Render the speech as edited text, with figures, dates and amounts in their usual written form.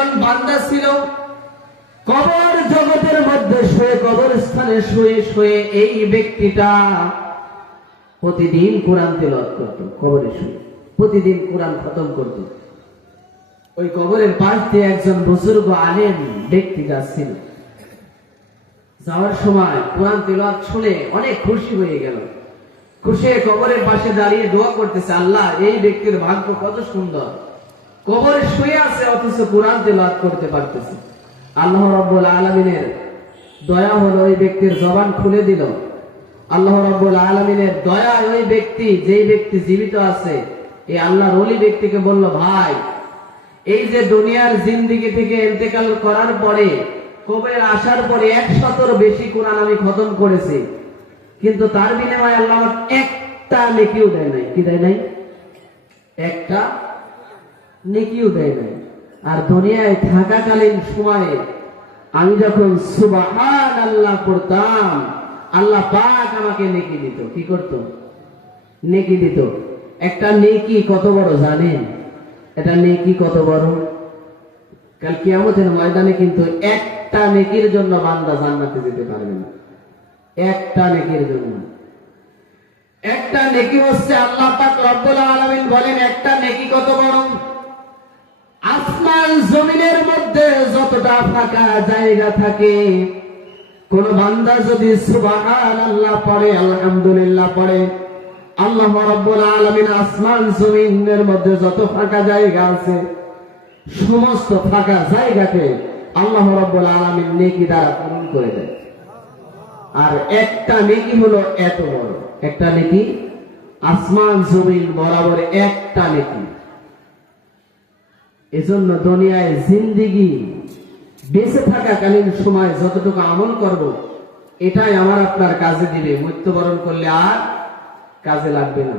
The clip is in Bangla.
একজন বান্দা ছিল কবর জগতের মধ্যে শুয়ে, কবরস্থানে শুয়ে শুয়ে এই ব্যক্তিটা প্রতিদিন কোরআন তেলাওয়াত করত। কবরে শুয়ে প্রতিদিন কোরআন খতম করত। ওই কবরের পাশ দিয়ে একজন বুজুর্গ আলেম ব্যক্তি যাচ্ছিল। যাওয়ার সময় কোরআন তেলাওয়াত শুনে অনেক খুশি হয়ে গেল। খুশি কবরের পাশে দাঁড়িয়ে দোয়া করতেছে, আল্লাহ এই ব্যক্তির ভাগ্য কত সুন্দর, কবরে শুয়ে আছে অথচ কোরআন তেলাওয়াত করতে পারতেছে। আল্লাহ রাব্বুল আলামিনের দয়া হলো, ওই ব্যক্তির জবান খুলে দিল। আল্লাহ রাব্বুল আলামিনের দয়া, ওই ব্যক্তি, যেই ব্যক্তি জীবিত আছে, এই আল্লাহর ওলি ব্যক্তিকে বলল, ভাই এই যে দুনিয়ার জিন্দেগি থেকে ইন্তেকাল করার পরে, কবরে আসার পরে 100-এর বেশি কোরআন আমি খতম করেছি, কিন্তু তার বিনিময়ে আল্লাহ আমাকে একটা নেকিও দেয় নাই। কি দেয় নাই? একটা নেকিও দেয় নাই। আর দুনিয়ায় থাকাকালীন সময়ে আমি যখন সুবহানাল্লাহ পড়তাম, আল্লাহ পাক আমাকে নেকি দিত। কি করত? নেকি দিত। একটা নেকি কত বড় জানেন? এটা নেকি কত বড়? কাল কিয়ামতের ময়দানে কিন্তু একটা নেকির জন্য বান্দা জান্নাতে যেতে পারবে না। একটা নেকির জন্য। একটা নেকি হচ্ছে, আল্লাহ পাক রব্বুল আলামিন বলেন, একটা নেকি কত বড়? আসমান জমিনের মধ্যে যতটা ফাঁকা জায়গা থাকে, কোন বান্দা যদি সুবহানাল্লাহ পড়ে, আলহামদুলিল্লাহ পড়ে, আল্লাহ রাব্বুল আলামিন আসমান জমিনের মধ্যে যত ফাঁকা জায়গা আছে, সমস্ত ফাঁকা জায়গাকে আল্লাহ রাব্বুল আলামিন নেকি দ্বারা পূরণ করে দেয়। আর একটা নেকি হলো এত বড়, একটা নেকি আসমান জমিন বরাবর একটা নেকি। এজন্য দুনিয়ায় জিন্দেগি বেঁচে থাকাকালীন সময় যতটুকু আমল করব, এটাই আমার আপনার কাজে দিবে। মৃত্যুবরণ করলে আর কাজে লাগবে না।